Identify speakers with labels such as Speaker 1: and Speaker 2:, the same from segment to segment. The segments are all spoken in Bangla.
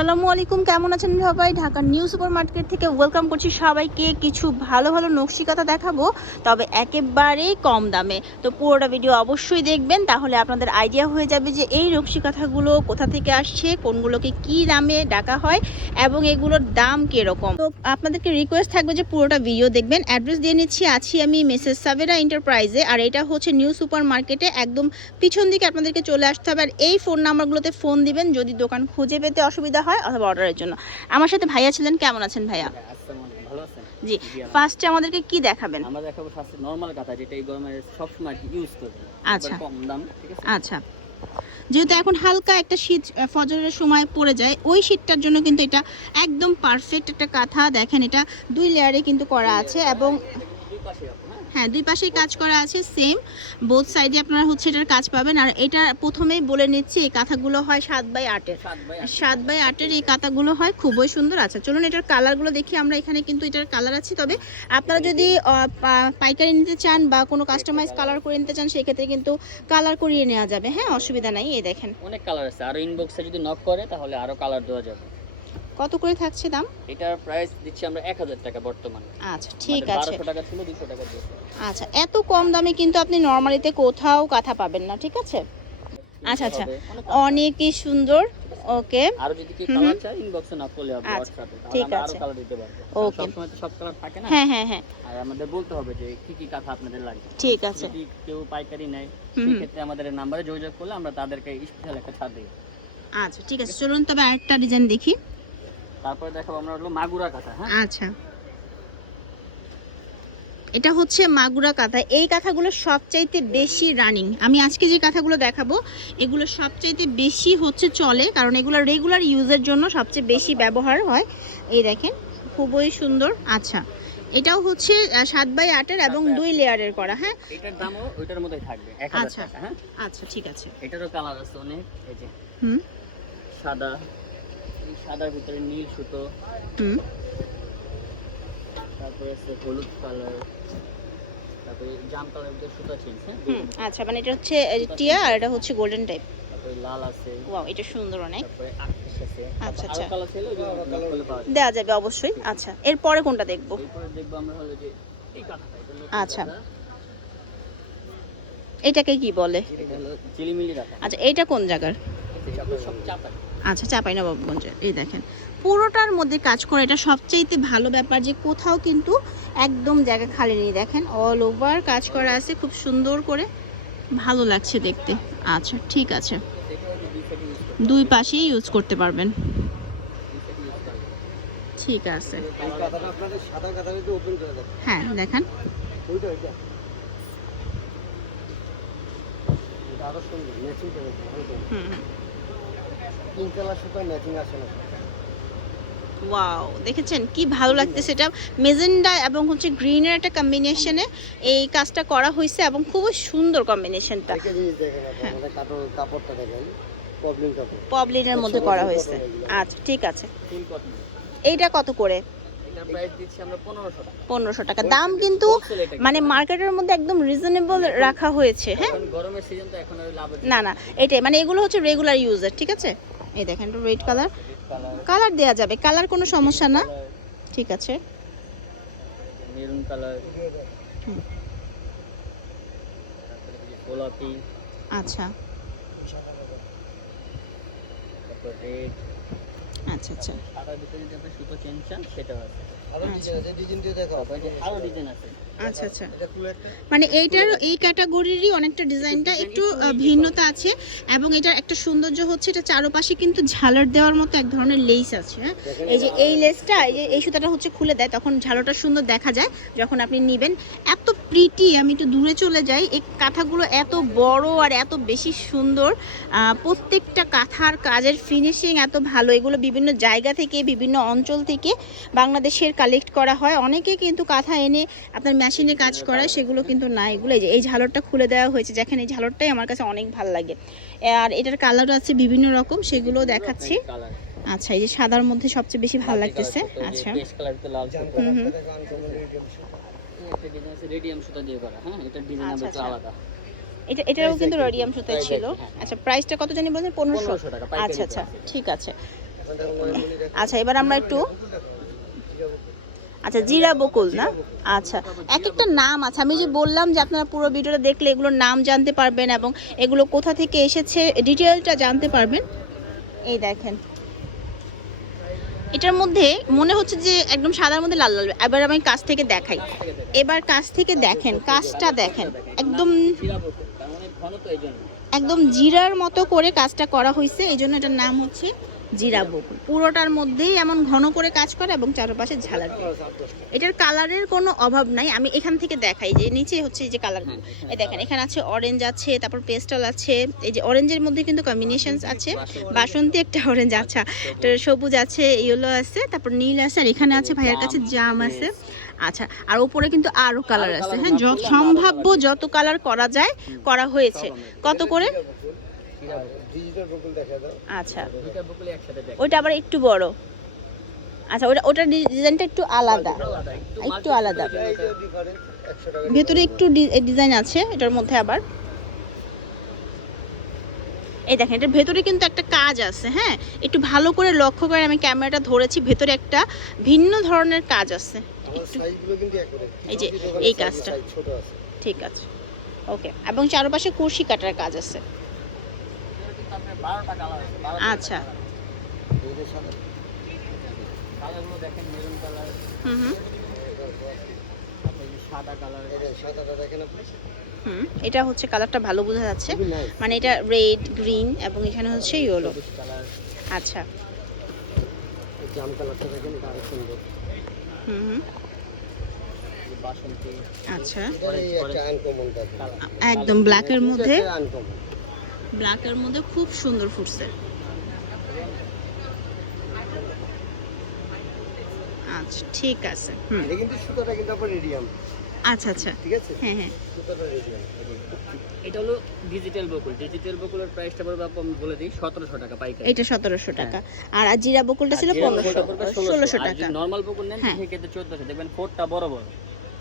Speaker 1: আসসালামু আলাইকুম, কেমন আছেন সবাই? ঢাকার নিউ সুপার মার্কেট থেকে ওয়েলকাম করছি সবাইকে। কিছু ভালো ভালো নকশি কথা দেখাবো, তবে একেবারেই কম দামে। তো পুরোটা ভিডিও অবশ্যই দেখবেন, তাহলে আপনাদের আইডিয়া হয়ে যাবে যে এই নকশি কথাগুলো কোথা থেকে আসছে, কোনগুলোকে কি দামে ডাকা হয়, এবং এগুলোর দাম কীরকম। তো আপনাদেরকে রিকোয়েস্ট থাকবে যে পুরোটা ভিডিও দেখবেন। অ্যাড্রেস দিয়ে নিচ্ছি, আছি আমি মেসেজ সাবেরা এন্টারপ্রাইজে আর এটা হচ্ছে নিউ সুপার মার্কেটে একদম পিছন দিকে আপনাদেরকে চলে আসতে হবে। আর এই ফোন নাম্বারগুলোতে ফোন দিবেন, যদি দোকান খুঁজে পেতে অসুবিধা হয় অথবা অর্ডারের জন্য। আমার সাথে ভাইয়া ছিলেন কেমন আছেন ভাইয়া?
Speaker 2: আছেন?
Speaker 1: জি ফার্স্টে আমাদেরকে কি দেখাবেন?
Speaker 2: আমরা দেখাবো ফার্স্টে নরমাল কাঁথা যেটা এই গরমে সবসময় ইউজ করবে
Speaker 1: আচ্ছা।
Speaker 2: কম দাম ঠিক আছে?
Speaker 1: আচ্ছা। যেহেতু এখন হালকা একটা শীত ফজরের সময় পড়ে যায় ওই শীতটার জন্য কিন্তু এটা একদম পারফেক্ট একটা কাঁথা। দেখেন এটা দুই লেয়ারে কিন্তু করা আছে এবং
Speaker 2: হ্যাঁ
Speaker 1: দুই পাশেই কাজ করা আছে সেম বোথ সাইডে আপনারা হচ্ছে এটার কাজ পাবেন। আর এটা প্রথমেই বলে নিচ্ছি এই কাঁথাগুলো হয় সাত বাই আটের।
Speaker 2: সাত বাই
Speaker 1: আটের। এই কাঁথাগুলো হয় খুবই সুন্দর। আচ্ছা চলুন এটার কালারগুলো দেখি আমরা এখানে কিন্তু এটার কালার আছে। তবে আপনারা যদি পাইকারি নিতে চান বা কোনো কাস্টমাইজ কালার করে নিতে চান সেক্ষেত্রে কিন্তু কালার করিয়ে নেওয়া যাবে। হ্যাঁ অসুবিধা নাই এই দেখেন।
Speaker 2: অনেক কালার আছে। আর ইনবক্সে যদি নক করে তাহলে আরও কালার দেওয়া যাবে।
Speaker 1: কত করে থাকছে দাম?
Speaker 2: এটার প্রাইস দিচ্ছি আমরা এক হাজার টাকা বর্তমানে।
Speaker 1: আচ্ছা ঠিক আছে।
Speaker 2: বারোশো টাকা ছিল দুশো টাকা দিয়েছে
Speaker 1: আচ্ছা এত কম দামে কিন্তু আপনি নর্মালিতে কোথাও কাঁথা পাবেন না ঠিক আছে? আচ্ছা, আচ্ছা।
Speaker 2: অনেক
Speaker 1: অনেকই সুন্দর। ওকে।
Speaker 2: আরও যদি কি কালার চাই ইনবক্সে নক করলে
Speaker 1: আচ্ছা,
Speaker 2: হোয়াটসঅ্যাপে
Speaker 1: ঠিক
Speaker 2: তাহলে আমরা আরও
Speaker 1: আছে।
Speaker 2: কালার দিতে পারব।
Speaker 1: Okay.
Speaker 2: সব সময় তো সব কালার থাকে না।
Speaker 1: হ্যাঁ হ্যাঁ হ্যাঁ।
Speaker 2: আর আমাদের বলতে হবে যে কি কি কাঁথা আপনাদের লাগবে
Speaker 1: ঠিক আছে।
Speaker 2: যদি কেউ পাইকারি নেয়। সেক্ষেত্রে আমাদের নাম্বারে যোগাযোগ করলে আমরা তাদেরকে স্পেশাল একটা ছাড় দিই
Speaker 1: আচ্ছা ঠিক আছে। চলুন তবে আরেকটা ডিজাইন দেখি।
Speaker 2: তারপরে দেখাবো আমরা হলো মাগুরা কাঁথা হ্যাঁ?
Speaker 1: আচ্ছা। এটা হচ্ছে মাগুরা কাঁথা। এই কাঁথাগুলো সবচাইতে বেশি রানিং আমি আজকে যে কাঁথাগুলো দেখাবো এগুলো সবচাইতে বেশি হচ্ছে চলে কারণ এগুলো রেগুলার ইউজের জন্য সবচেয়ে বেশি ব্যবহার হয়। এই দেখেন খুবই সুন্দর। আচ্ছা এটাও হচ্ছে সাত বাই আটের এবং দুই লেয়ারের করা হ্যাঁ?
Speaker 2: এটার দামও ওইটার মধ্যেই থাকবে
Speaker 1: আচ্ছা।
Speaker 2: হ্যাঁ?
Speaker 1: আচ্ছা ঠিক আছে।
Speaker 2: এটারও কালার আছে অনেক এই যে
Speaker 1: হুম?
Speaker 2: সাদা। সাদার ভিতরে নীল সুতো।
Speaker 1: হুম।
Speaker 2: তারপরে আছে হলুদ কালার তারপরে জাম কালার ভিতরে সুতা চেঞ্জ হ্যাঁ?
Speaker 1: হুম আচ্ছা মানে এটা হচ্ছে টিয়া আর এটা হচ্ছে গোল্ডেন টাইপ
Speaker 2: তারপরে লাল আছে।
Speaker 1: ওয়াও এটা সুন্দর অনেক।
Speaker 2: তারপরে আকাশ আছে।
Speaker 1: আচ্ছা, আচ্ছা।
Speaker 2: কালার ছিল
Speaker 1: দেওয়া যাবে অবশ্যই আচ্ছা। এরপরে কোনটা দেখব?
Speaker 2: এরপরে দেখব আমরা হলো যে এই কাঁথাটা
Speaker 1: আচ্ছা। এটাকে কি বলে? আচ্ছা এটা কোন জায়গার? আচ্ছা চাপাই নবাবগঞ্জের এই দেখেন, পুরোটার মধ্যে কাজ করে, এটা সবচাইতে ভালো ব্যাপার যে কোথাও কিন্তু একদম জায়গা খালি নেই। দেখেন অল ওভার কাজ করা আছে, খুব সুন্দর করে। ভালো লাগছে দেখতে। আচ্ছা ঠিক আছে।
Speaker 2: দুই
Speaker 1: পাশেই ইউজ করতে পারবেন। ঠিক আছে। হ্যাঁ দেখেন। হুম।
Speaker 3: তিন কালার সুতা ম্যাচিং আসে না
Speaker 1: ওয়াও দেখেছেন? কি ভালো লাগতেছে। এটা মেজেন্ডা এবং হচ্ছে গ্রিনের একটা কম্বিনেশনে এই কাজটা করা হয়েছে এবং খুবই সুন্দর কম্বিনেশনটা
Speaker 3: কাপড়টা দেখেন
Speaker 1: পবলিনের মধ্যে করা হয়েছে। আচ্ছা ঠিক আছে। এইটা কত করে?
Speaker 2: পনেরোশো টাকা।
Speaker 1: দাম কিন্তু মানে মার্কেটের মধ্যে একদম রিজনেবল রাখা হয়েছে হ্যাঁ? না না এটাই। মানে এগুলো হচ্ছে রেগুলার ইউজার ঠিক আছে? এই দেখেন রেড কালার
Speaker 2: কালার
Speaker 1: দেওয়া যাবে কালার কোনো সমস্যা না। ঠিক আছে।
Speaker 2: মেরুন কালার গোলাপি।
Speaker 1: আচ্ছা।
Speaker 2: তারপর রেড
Speaker 1: আচ্ছা আচ্ছা।
Speaker 2: সাদার ভিতরে যদি আপনি সুতো চেঞ্জ চান সেটাও আছে।
Speaker 3: আরও ডিজাইন আছে ডিজাইন দিয়ে দেখাও।
Speaker 2: আরও ডিজাইন আছে।
Speaker 1: আচ্ছা আচ্ছা। মানে এইটার এই ক্যাটাগরিরই অনেকটা ডিজাইনটা একটু ভিন্নতা আছে এবং এটার একটা সৌন্দর্য হচ্ছে এটা চারপাশে কিন্তু ঝালর দেওয়ার মতো এক ধরনের লেস আছে হ্যাঁ? এই যে এই লেসটা এই যে এই সুতাটা হচ্ছে খুলে দেয় তখন ঝালরটা সুন্দর দেখা যায় যখন আপনি নেবেন। এত প্রিটি আমি একটু দূরে চলে যাই এই কাঁথাগুলো এত বড় আর এত বেশি সুন্দর প্রত্যেকটা কাঁথার কাজের ফিনিশিং এত ভালো। এগুলো বিভিন্ন জায়গা থেকে বিভিন্ন অঞ্চল থেকে বাংলাদেশের কালেক্ট করা হয়। অনেকে কিন্তু কাঁথা এনে আপনার মেশিনে কাজ করায় সেগুলো কিন্তু না। এগুলো এই যে এই ঝালরটা খুলে দেওয়া হয়েছে যেখানে এই ঝালরটাই আমার কাছে অনেক ভালো লাগে। আর এটার কালার আছে বিভিন্ন রকম সেগুলো দেখাচ্ছি। আচ্ছা এই যে সাদার মধ্যে সবচেয়ে বেশি ভালো লাগতেছে। আচ্ছা। হুম হুম।
Speaker 2: করা হ্যাঁ?
Speaker 1: আচ্ছা, আচ্ছা। এটা এটাও কিন্তু রেডিয়াম সুতায় ছিল।
Speaker 2: হ্যাঁ।
Speaker 1: আচ্ছা প্রাইসটা কত জানি বলছেন? পনেরোশো। আচ্ছা আচ্ছা। ঠিক আছে। আচ্ছা এবার আমরা একটু আচ্ছা জিরা বকুল, না? আচ্ছা এক একটা নাম আছে। আমি যে বললাম যে আপনারা পুরো ভিডিওটা দেখলে এগুলোর নাম জানতে পারবেন এবং এগুলো কোথা থেকে এসেছে ডিটেলটা জানতে পারবেন। এই দেখেন। এটার মধ্যে মনে হচ্ছে যে একদম সাদার মধ্যে লাল লাল। এবার আমি কাছ থেকে দেখাই। এবার কাছ থেকে দেখেন, কাজটা দেখেন। একদম একদম জিরার মতো করে কাজটা করা হয়েছে। এই জন্য এটার নাম হচ্ছে জিরা বকুল পুরোটার মধ্যেই এমন ঘন করে কাজ করে এবং চারপাশে ঝালার দেয়। এটার কালারের কোনো অভাব নাই। আমি এখান থেকে দেখাই যে নিচে হচ্ছে এই যে কালার। এই দেখেন এখানে আছে অরেঞ্জ আছে তারপর পেস্টাল আছে। এই যে অরেঞ্জের মধ্যে কিন্তু কম্বিনেশন আছে। বাসন্তী একটা অরেঞ্জ আচ্ছা। সবুজ আছে ইয়েলো আছে তারপর নীল আছে আর এখানে আছে ভাইয়ের কাছে জাম আছে। আচ্ছা আর ওপরে কিন্তু আরও কালার আছে। হ্যাঁ যত সম্ভাব্য যত কালার করা যায় করা হয়েছে। কত করে?
Speaker 3: ডিজিটাল বকুল দেখা দাও।
Speaker 1: আচ্ছা।
Speaker 2: দুইটা বকুল একসাথে দেখ
Speaker 1: ওইটা আবার একটু বড়। আচ্ছা ওটা ওটার ডিজাইনটা একটু আলাদা। একটু আলাদা ভেতরে একটু ডিজাইন আছে এটার মধ্যে আবার। এই দেখেন এটার ভেতরে কিন্তু একটা কাজ আছে হ্যাঁ? একটু ভালো করে লক্ষ্য করে আমি ক্যামেরাটা ধরেছি ভেতরে একটা ভিন্ন ধরনের কাজ আছে। এই যে এই কাজটা।
Speaker 3: size ছোট আছে।
Speaker 1: ঠিক আছে। ওকে এবং চারপাশে কুর্সি কাটার কাজ আছে
Speaker 2: কিন্তু আপনার বারোটা কালার আছে বারোটা
Speaker 1: আচ্ছা।
Speaker 3: এদের সাথে
Speaker 2: কালারগুলো দেখেন মেরুন কালার
Speaker 1: হুম হুম।
Speaker 2: তারপরে এই যে সাদা কালার
Speaker 3: এই যে সাদাটা দেখেন আপনি?
Speaker 1: হুম এটা হচ্ছে কালারটা ভালো বোঝা যাচ্ছে। মানে এটা রেড গ্রিন এবং এখানে হচ্ছে ইয়েলো
Speaker 2: কালার
Speaker 1: আচ্ছা।
Speaker 3: জাম কালারটা দেখেন এটা আরও সুন্দর।
Speaker 1: হুম হুম। আচ্ছা।
Speaker 3: এটা এই একটা আনকমন থাকে
Speaker 2: কালার
Speaker 1: একদম ব্ল্যাকের মধ্যে। ব্ল্যাকের মধ্যে খুব সুন্দর ফুটছে। আচ্ছা ঠিক আছে। হুম।
Speaker 3: এটা কিন্তু সুতাটা কিন্তু আপনার রেডিয়াম।
Speaker 1: আচ্ছা আচ্ছা।
Speaker 3: ঠিক আছে?
Speaker 1: হ্যাঁ হ্যাঁ।
Speaker 3: সুতাটা রেডিয়াম।
Speaker 2: এটা হলো ডিজিটাল বকুল। ডিজিটাল বকুলের প্রাইসটা পড়বে বলে দিই সতেরোশো টাকা পাইকারি।
Speaker 1: এটা সতেরোশো টাকা। আর বকুলটা ছিল পনেরোশো ষোলোশো। টাকা।
Speaker 2: নর্মাল বকুল নেন
Speaker 1: হ্যাঁ।
Speaker 2: সেক্ষেত্রে দেখবেন ফোরটা বড় বড়।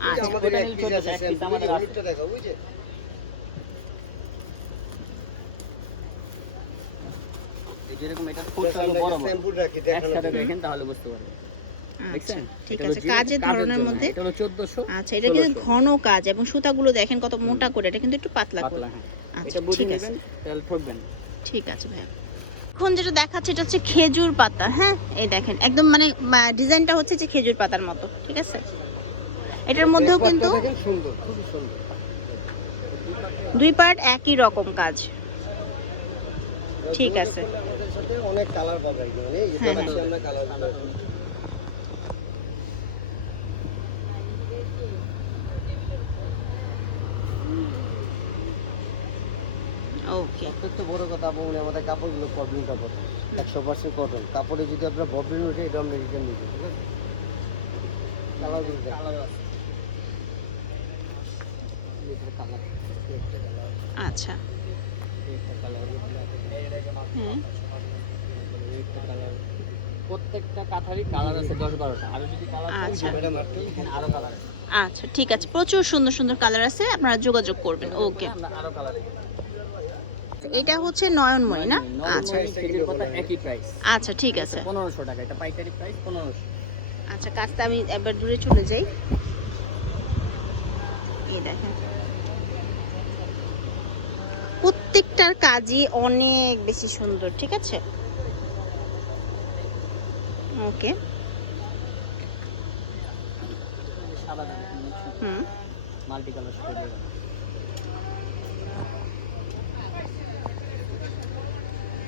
Speaker 1: আচ্ছা।
Speaker 3: আমাদের
Speaker 2: ওটা
Speaker 3: এক
Speaker 2: নিলে
Speaker 3: পিস
Speaker 2: 14
Speaker 3: আছে
Speaker 2: এক piece
Speaker 3: স্যাম্পল
Speaker 2: আমাদের আছে। যেরকম এটা বড় বড়।
Speaker 3: স্যাম্পল রাখি দেখানো
Speaker 2: একসাথে দেখেন তাহলে বুঝতে পারবেন।
Speaker 1: আচ্ছা ঠিক আছে কাজের ধরনের মধ্যে
Speaker 2: এটা হলো চোদ্দশো
Speaker 1: আচ্ছা এটা কিন্তু ঘন কাজ এবং সুতাগুলো দেখেন কত মোটা করে এটা কিন্তু একটু পাতলা করে।
Speaker 2: হ্যাঁ।
Speaker 1: আচ্ছা ঠিক আছে। ঠিক আছে এখন যেটা দেখাচ্ছে এটা হচ্ছে খেজুর পাতা হ্যাঁ? এই দেখেন একদম মানে ডিজাইনটা হচ্ছে যে খেজুর পাতার মতো ঠিক আছে? এটার মধ্যেও কিন্তু দুই পার্ট একই রকম কাজ। ঠিক আছে।
Speaker 3: অনেক কালার পাবে মানে
Speaker 1: হ্যাঁ,
Speaker 3: কালার
Speaker 1: ওকে
Speaker 3: সবথেকে বড় কথা আমাদের কাপড়গুলো প্রবলেম কাপড়। একশো পার্সেন্ট কটন কাপড়ে যদি আপনার প্রবলেম ওঠে এটা আমরা রিটার্ন নিতে ঠিক আছে? কালারগুলো
Speaker 2: কালার
Speaker 1: আচ্ছা।
Speaker 2: প্রত্যেকটা কাঠারই কালার আছে দশ বারোটা। আরও যদি কালার
Speaker 1: আচ্ছা।
Speaker 2: এখানে আরও কালার আছে।
Speaker 1: আচ্ছা ঠিক আছে। প্রচুর সুন্দর সুন্দর কালার আছে আপনারা যোগাযোগ করবেন। ওকে
Speaker 2: আরও কালার
Speaker 1: এটা হচ্ছে নয়নময়ী না? আচ্ছা।
Speaker 2: একই প্রাইস
Speaker 1: আচ্ছা ঠিক আছে।
Speaker 2: টাকা এটা পাইকারি প্রাইস পনেরোশো।
Speaker 1: আচ্ছা কাজটা আমি একবার দূরে চলে যাই। এই দেখেন। প্রত্যেকটার কাজই অনেক বেশি সুন্দর, ঠিক আছে? ওকে। হুম।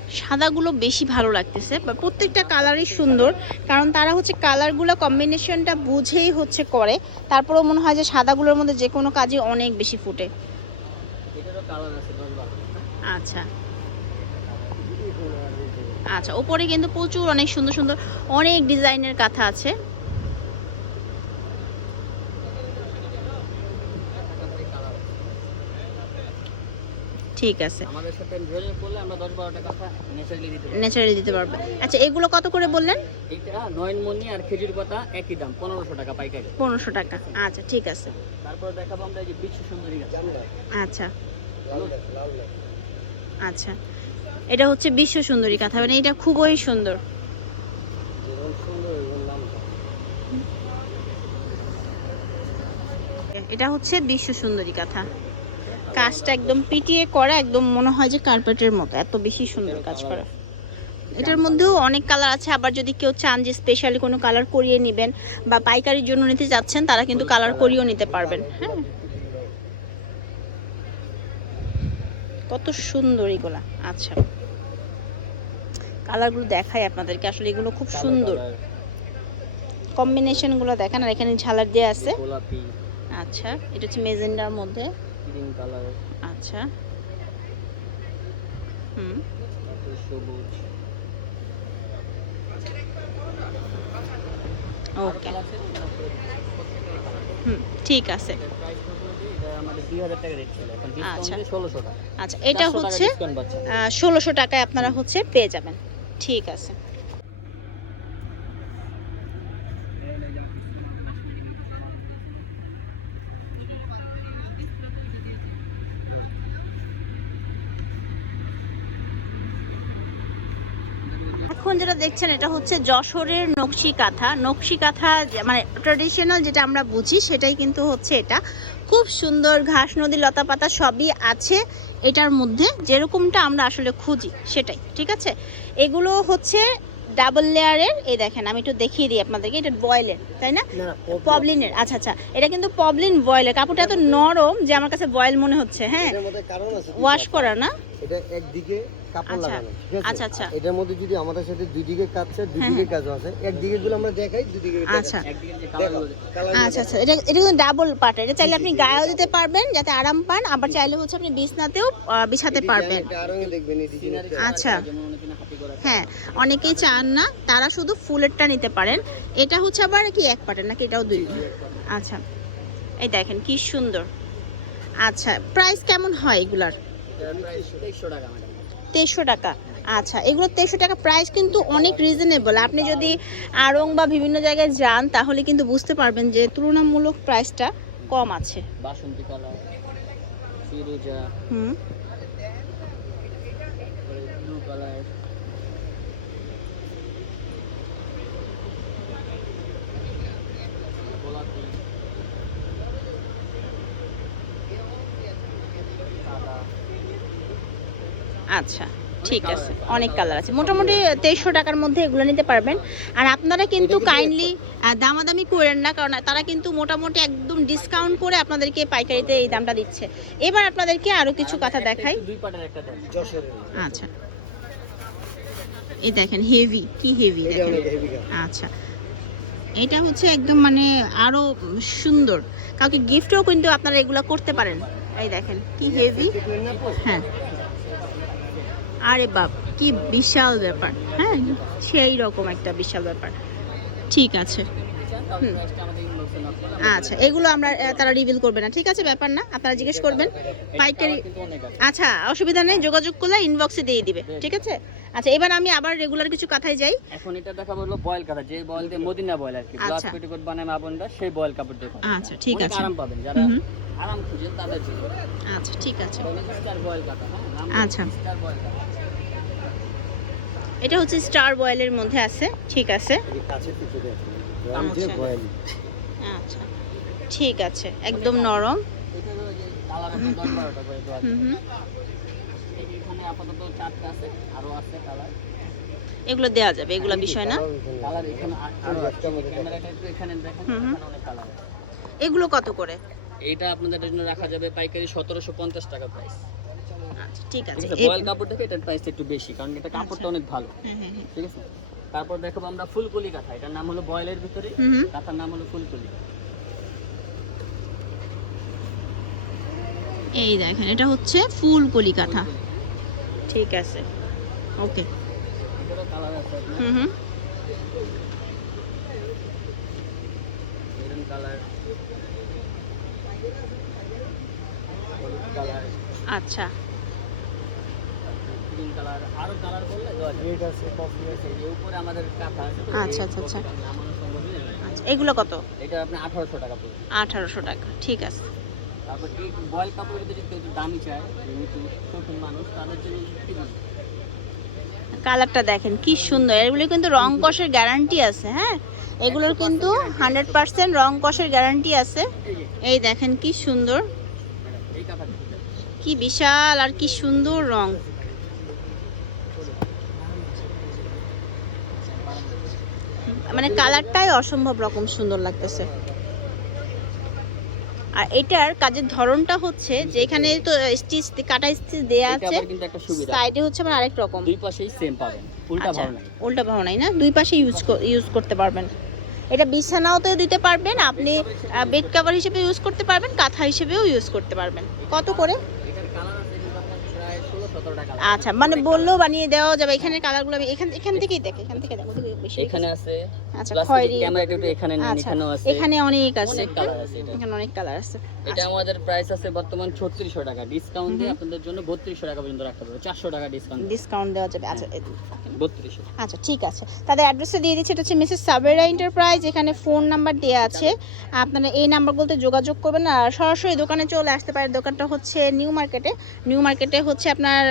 Speaker 1: সাদাগুলো বেশি ভালো লাগতেছে, বা প্রত্যেকটা কালারই সুন্দর, কারণ তারা হচ্ছে কালারগুলো কম্বিনেশনটা বুঝেই হচ্ছে করে। তারপরেও মনে হয় যে সাদাগুলোর মধ্যে যে কোনো কাজই অনেক বেশি ফুটে। আচ্ছা। আচ্ছা ওপরে কিন্তু প্রচুর অনেক সুন্দর সুন্দর অনেক ডিজাইনের কাঁথা আছে। ঠিক আছে।
Speaker 2: আমাদের সাথে যোগাযোগ করলে আমরা দশ বারোটা কথা ন্যাচারালি দিতে পারি
Speaker 1: ন্যাচারালি দিতে পারবে। আচ্ছা এগুলো কত করে বললেন?
Speaker 2: এটা নয়নমণি আর খেজুর পাতা একই দাম পনেরোশো টাকা পাইকারি।
Speaker 1: পনেরোশো টাকা। আচ্ছা ঠিক আছে।
Speaker 2: তারপরে দেখাবো আমরা এই যে বিশ্ব সুন্দরী গাছ।
Speaker 1: আচ্ছা।
Speaker 3: লাল লাল দেখ।
Speaker 1: আচ্ছা। এটা হচ্ছে বিশ্ব সুন্দরী কাঁথা মানে এটা খুবই সুন্দর। এটা হচ্ছে বিশ্ব সুন্দরী কাঁথা। কাজটা একদম পিটিয়ে করা, একদম মনে হয় যে কার্পেটের মতো, এত বেশি সুন্দর কাজ করা। এটার মধ্যেও অনেক কালার আছে, আবার যদি কেউ চান যে স্পেশালি কোনো কালার করিয়ে নেবেন বা পাইকারির জন্য নিতে যাচ্ছেন, তারা কিন্তু কালার করিয়েও নিতে পারবেন হ্যাঁ। কত সুন্দর এগুলা। আচ্ছা। কালারগুলো দেখাই আপনাদেরকে আসলে এগুলো খুব সুন্দর। কম্বিনেশনগুলো দেখেন আর এখানে ঝালার দিয়ে আছে। আচ্ছা এটা হচ্ছে মেজেন্ডার মধ্যে। আচ্ছা। হুম। ওকে হুম ঠিক আছে। আচ্ছা। আচ্ছা এটা হচ্ছে ষোলোশো টাকায় আপনারা হচ্ছে পেয়ে যাবেন। ঠিক আছে। এখন যেটা দেখছেন এটা হচ্ছে যশোরের নকশি কাঁথা নকশি কাঁথা মানে ট্রেডিশনাল যেটা আমরা বুঝি সেটাই কিন্তু হচ্ছে এটা। খুব সুন্দর ঘাস নদী লতা পাতা সবই আছে এটার মধ্যে। যেরকমটা আমরা আসলে খুঁজি সেটাই ঠিক আছে? এগুলো হচ্ছে ডাবল লেয়ারের এই দেখেন আমি একটু দেখিয়ে দিই আপনাদেরকে এটা বয়েলের তাই না? পবলিনের আচ্ছা আচ্ছা এটা কিন্তু পবলিন বয়েলের কাপড়টা এত নরম যে আমার কাছে বয়েল মনে হচ্ছে হ্যাঁ? ওয়াশ করা না?
Speaker 3: এটা একদিকে কাপড়
Speaker 1: আচ্ছা,
Speaker 3: লাগানো ঠিক আছে?
Speaker 1: আচ্ছা, আচ্ছা।
Speaker 3: এটার মধ্যে যদি আমাদের সাথে দুই দিকে কাজ আছে দুই দিকে কাজ আছে। একদিকে গুলো আমরা দেখাই দুই দিকে
Speaker 1: আচ্ছা।
Speaker 2: কালারগুলো
Speaker 1: আচ্ছা আচ্ছা। এটা এটা কিন্তু ডাবল পার্ট এটা চাইলে আপনি গায়েও দিতে পারবেন যাতে আরাম পান। আবার চাইলে হচ্ছে আপনি বিছনাতেও বিছাতে পারবেন।
Speaker 3: দিকে
Speaker 1: আচ্ছা। হ্যাঁ অনেকেই চান না তারা শুধু ফুলেরটা নিতে পারেন। এটা হচ্ছে আবার কি এক পাটের নাকি এটাও দুই? আচ্ছা। এই দেখেন কি সুন্দর। আচ্ছা প্রাইস কেমন হয় এগুলার?
Speaker 2: টাকা
Speaker 1: তেইশশো টাকা। আচ্ছা এগুলো তেইশশো টাকা প্রাইস কিন্তু অনেক রিজনেবল আপনি যদি আড়ং বা বিভিন্ন জায়গায় যান তাহলে কিন্তু বুঝতে পারবেন যে তুলনামূলক প্রাইসটা কম আছে।
Speaker 2: বাসন্তী কালার
Speaker 1: হুম।
Speaker 2: ব্লু কালার
Speaker 1: আচ্ছা ঠিক আছে। অনেক কালার আছে। মোটামুটি তেইশশো টাকার মধ্যে এগুলো নিতে পারবেন। আর আপনারা কিন্তু কাইন্ডলি দামাদামি করেন না কারণ তারা কিন্তু মোটামুটি একদম ডিসকাউন্ট করে আপনাদেরকে পাইকারিতে এই দামটা দিচ্ছে। এবার আপনাদেরকে আরও কিছু কথা দেখাই। আচ্ছা। এই দেখেন হেভি কি হেভি দেখেন? আচ্ছা। এটা হচ্ছে একদম মানে আরও সুন্দর। কাউকে গিফটও কিন্তু আপনারা এগুলো করতে পারেন। এই দেখেন কি হেভি? হ্যাঁ। আরে বাপ কি বিশাল ব্যাপার। হ্যাঁ সেই রকম একটা বিশাল ব্যাপার। ঠিক আছে। আচ্ছা এগুলো আমরা তারা রিভিল করবে না। ঠিক আছে ব্যাপার না। আপনারা জিজ্ঞেস করবেন। পাইকারি আচ্ছা অসুবিধা নেই যোগাযোগ করলে ইনবক্সে দিয়ে দিবে। ঠিক আছে? আচ্ছা এবার আমি আবার রেগুলার কিছু কথাই যাই।
Speaker 2: এখন এটা দেখা বলল বয়েল কাপড় যে বয়েল দিয়ে মদিনা বয়েল আর কি। ব্লাউজ
Speaker 1: আচ্ছা।
Speaker 2: পেটিকোট বানায় মা বোনরা সেই বয়েল কাপড় দিয়ে
Speaker 1: আচ্ছা ঠিক আছে।
Speaker 2: আরাম পাবেন যারা। আরাম খুঁজেন তাদের জন্য।
Speaker 1: আচ্ছা ঠিক আছে।
Speaker 2: স্টার বয়েল কাটা হ্যাঁ?
Speaker 1: আচ্ছা।
Speaker 2: স্টার বয়েল কাটা
Speaker 1: এটা হচ্ছে স্টার বয়েলের মধ্যে আছে। ঠিক আছে। আচ্ছা। ঠিক আছে একদম নরম।
Speaker 2: এটা
Speaker 1: এগুলো দেওয়া যাবে এগুলো বিষয় না? এগুলো কত করে?
Speaker 2: এইটা আপনাদের জন্য রাখা যাবে পাইকারি সতেরোশো পঞ্চাশ টাকা প্রাইস
Speaker 1: আচ্ছা ঠিক আছে।
Speaker 2: বয়েল কাপড় থেকে এটার প্রাইস একটু বেশি কারণ এটা কাপড়টা
Speaker 1: আচ্ছা।
Speaker 2: অনেক ভালো।
Speaker 1: হ্যাঁ হ্যাঁ হ্যাঁ
Speaker 2: ঠিক আছে? তারপর দেখো আমরা ফুলকলি কাঁথা। এটার নাম হলো বয়েলের ভিতরে। কাঁথার নাম হলো ফুলকলি।
Speaker 1: এই দেখেন এটা হচ্ছে ফুল কলি কাঁথা ঠিক আছে। ওকে। হুম হুম। আচ্ছা।
Speaker 2: গ্রিন কালার আরও কালার বললে
Speaker 3: রেড আছে কফি আছে।
Speaker 2: এই উপরে আমাদের কাঁথা আছে
Speaker 1: আচ্ছা, আচ্ছা, আচ্ছা। আচ্ছা এগুলো কত?
Speaker 2: এটা আপনি টাকা পড়বে।
Speaker 1: আঠারোশো টাকা ঠিক আছে।
Speaker 2: তারপর এই বয়েল কাপড় যদি কেউ দামি চায় যেহেতু নতুন মানুষ তাদের জন্য
Speaker 1: কালারটা দেখেন কি সুন্দর। এগুলো কিন্তু রং কষের গ্যারান্টি আছে হ্যাঁ? এগুলোর কিন্তু হান্ড্রেড পার্সেন্ট রং কষের গ্যারান্টি আছে।
Speaker 2: এই
Speaker 1: দেখেন কি সুন্দর। কি বিশাল আর কি সুন্দর রং। মানে কালারটাই অসম্ভব রকম সুন্দর লাগতেছে। আর এটার কাজের ধরনটা হচ্ছে যে এখানে তো স্টিচ কাটা স্টিচ দেয়া আছে সাইডে হচ্ছে আমার আরেক রকম।
Speaker 2: দুই পাশেই সেম পাবেন উল্টা
Speaker 1: আচ্ছা,
Speaker 2: ভালো নাই।
Speaker 1: উল্টা ভালো নাই না? দুই পাশে ইউজ ইউজ করতে পারবেন। এটা বিছানাওতেও দিতে পারবেন আপনি বেড কভার হিসেবে ইউজ করতে পারবেন কাঁথা হিসেবেও ইউজ করতে পারবেন। কত করে
Speaker 2: এটার কালার আছে কিন্তু আপনার প্রায় ষোলো সতেরো টাকা
Speaker 1: আচ্ছা মানে বললেও বানিয়ে দেওয়া যাবে। এখানে কালারগুলো আমি এখান এখান থেকেই দেখে এখান থেকে দেখো দেখো বেশি
Speaker 2: এখানে আছে
Speaker 1: আচ্ছা খয়েরি।
Speaker 2: ক্যামেরাটা একটু এখানে নেন
Speaker 1: আচ্ছা
Speaker 2: এখানেও আছে।
Speaker 1: এখানে অনেক আছে।
Speaker 2: অনেক কালার আছে
Speaker 1: এখানে অনেক কালার আছে।
Speaker 2: এটা আমাদের প্রাইস আছে বর্তমান ছত্রিশশো টাকা। ডিসকাউন্ট দিয়ে আপনাদের জন্য বত্রিশশো টাকা পর্যন্ত রাখতে পারব চারশো টাকা ডিসকাউন্ট
Speaker 1: ডিসকাউন্ট দেওয়া যাবে। আচ্ছা এ-
Speaker 2: বত্রিশশো।
Speaker 1: আচ্ছা ঠিক আছে। তাদের অ্যাড্রেসটা দিয়ে দিচ্ছি। এটা হচ্ছে মিসেস সাবেরা এন্টারপ্রাইজ এখানে ফোন নাম্বার দেওয়া আছে। আপনারা এই নাম্বারগুলোতে যোগাযোগ করবেন। আর সরাসরি দোকানে চলে আসতে পারে দোকানটা হচ্ছে নিউ মার্কেটে নিউ মার্কেটে হচ্ছে আপনার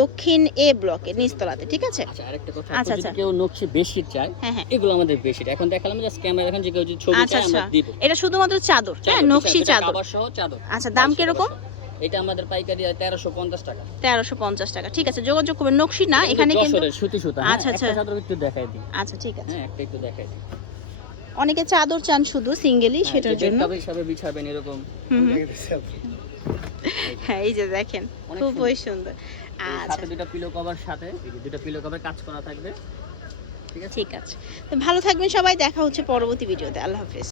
Speaker 1: দক্ষিণ এ ব্লকে নিচতলাতে ঠিক আছে?
Speaker 2: আচ্ছা আরেকটা কথা
Speaker 1: আচ্ছা,
Speaker 2: যদি
Speaker 1: আচ্ছা।
Speaker 2: কেউ নকশি বেশি চায়
Speaker 1: হ্যাঁ হ্যাঁ।
Speaker 2: এগুলো আমাদের বেশি এখন দেখালাম জাস্ট ক্যামেরা এখন যে কেউ যদি ছবি
Speaker 1: আচ্ছা
Speaker 2: চায় আমরা
Speaker 1: আচ্ছা।
Speaker 2: দিব।
Speaker 1: এটা শুধুমাত্র চাদর হ্যাঁ নকশি চাদর।
Speaker 2: চাদর।
Speaker 1: আচ্ছা দাম
Speaker 2: 2200
Speaker 1: কীরকম?
Speaker 2: এটা আমাদের পাইকারি তেরোশো পঞ্চাশ টাকা।
Speaker 1: তেরোশো পঞ্চাশ টাকা ঠিক আছে যোগাযোগ করবেন। নকশি না এখানে কিন্তু
Speaker 2: সুতি সুতা
Speaker 1: আচ্ছা,
Speaker 2: আচ্ছা
Speaker 1: আচ্ছা।
Speaker 2: চাদর একটু দেখাই দিই।
Speaker 1: আচ্ছা ঠিক আছে।
Speaker 2: হ্যাঁ একটা একটু দেখাই দিই।
Speaker 1: অনেকে চাদর চান শুধু সিঙ্গেলি
Speaker 2: হ্যাঁ,
Speaker 1: সেটার জন্য।
Speaker 2: বেডকভার হিসাবে বিছাবেন এরকম।
Speaker 1: হ্যাঁ এই যে দেখেন খুবই সুন্দর।
Speaker 2: সাথে দুটো পিলো কভার সাথে দুটো পিলো কভার কাজ করা থাকবে। ঠিক আছে?
Speaker 1: ঠিক আছে। তো ভালো থাকবেন সবাই দেখা হচ্ছে পরবর্তী ভিডিওতে। আল্লাহ হাফেজ।